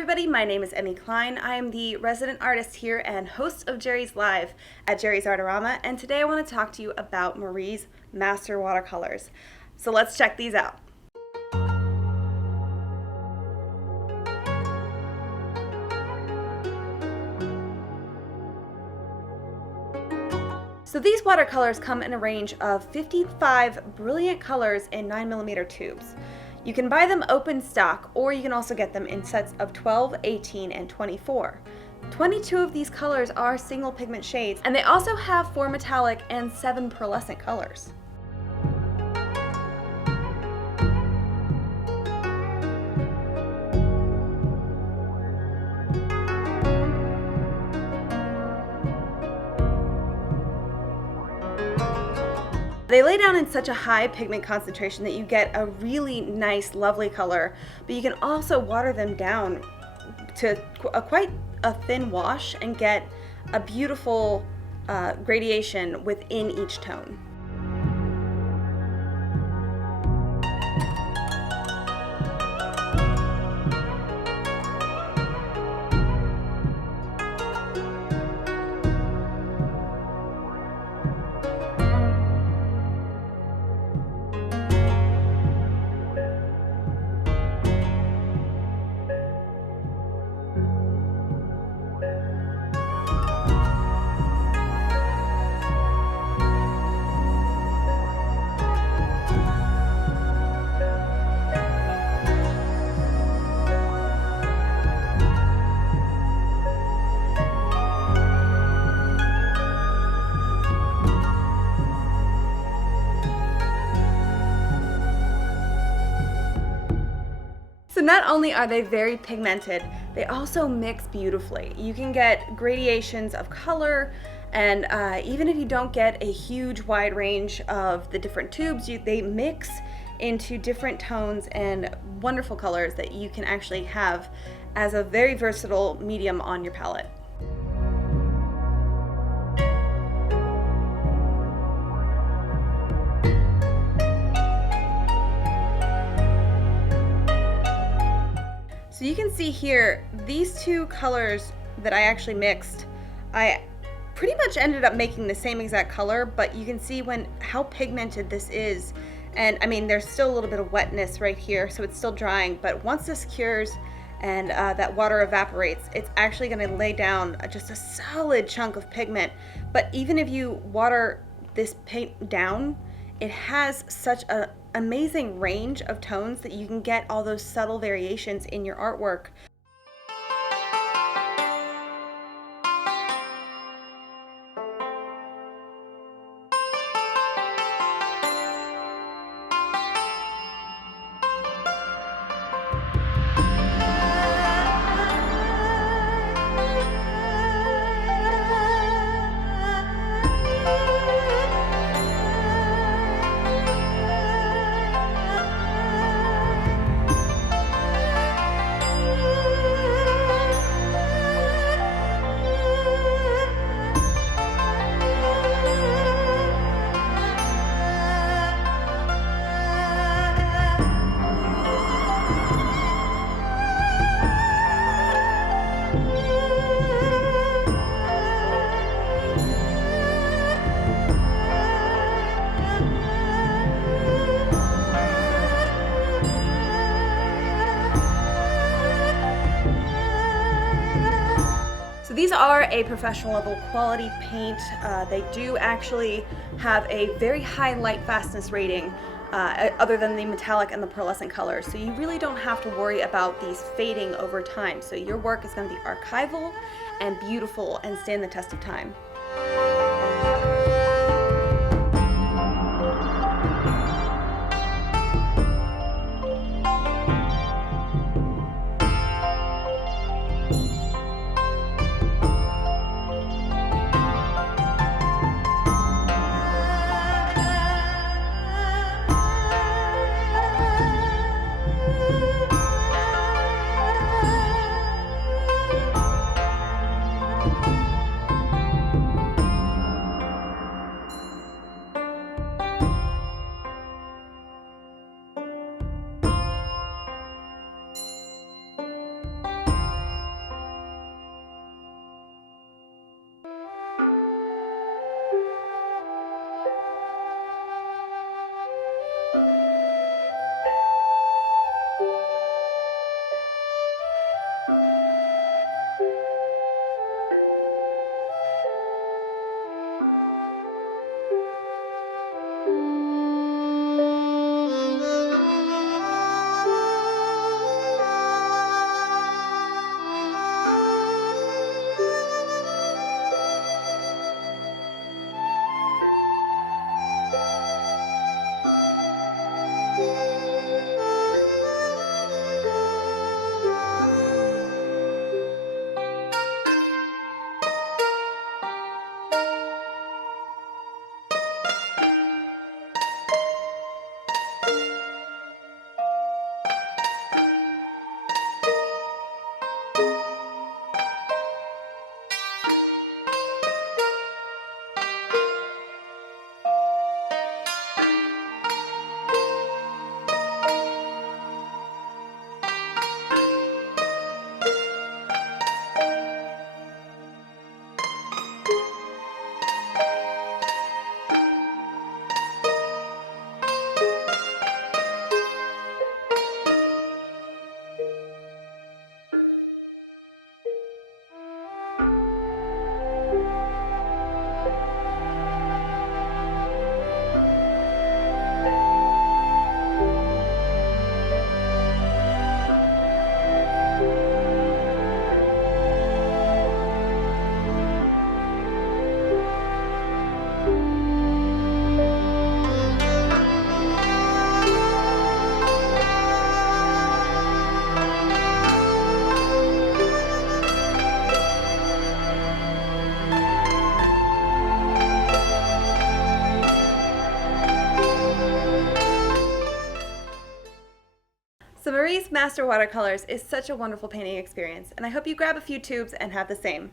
everybody, my name is Emmy Kline. I am the resident artist here and host of Jerry's Live at Jerry's Artarama, and today I want to talk to you about Maries Masters Watercolors. So let's check these out. So these watercolors come in a range of 55 brilliant colors in 9mm tubes. You can buy them open stock, or you can also get them in sets of 12, 18, and 24. 22 of these colors are single pigment shades, and they also have 4 metallic and 7 pearlescent colors. They lay down in such a high pigment concentration that you get a really nice, lovely color, but you can also water them down to quite a thin wash and get a beautiful gradation within each tone. So not only are they very pigmented, they also mix beautifully. You can get gradations of color, and even if you don't get a huge wide range of the different tubes, they mix into different tones and wonderful colors that you can actually have as a very versatile medium on your palette. So you can see here, these two colors that I actually mixed, I pretty much ended up making the same exact color, but you can see how pigmented this is. And I mean, there's still a little bit of wetness right here, so it's still drying, but once this cures and that water evaporates, it's actually gonna lay down just a solid chunk of pigment. But even if you water this paint down, it has such an amazing range of tones that you can get all those subtle variations in your artwork. So these are a professional level quality paint. They do actually have a very high light fastness rating, other than the metallic and the pearlescent colors. So you really don't have to worry about these fading over time. So your work is going to be archival and beautiful and stand the test of time. So Maries Master Watercolors is such a wonderful painting experience, and I hope you grab a few tubes and have the same.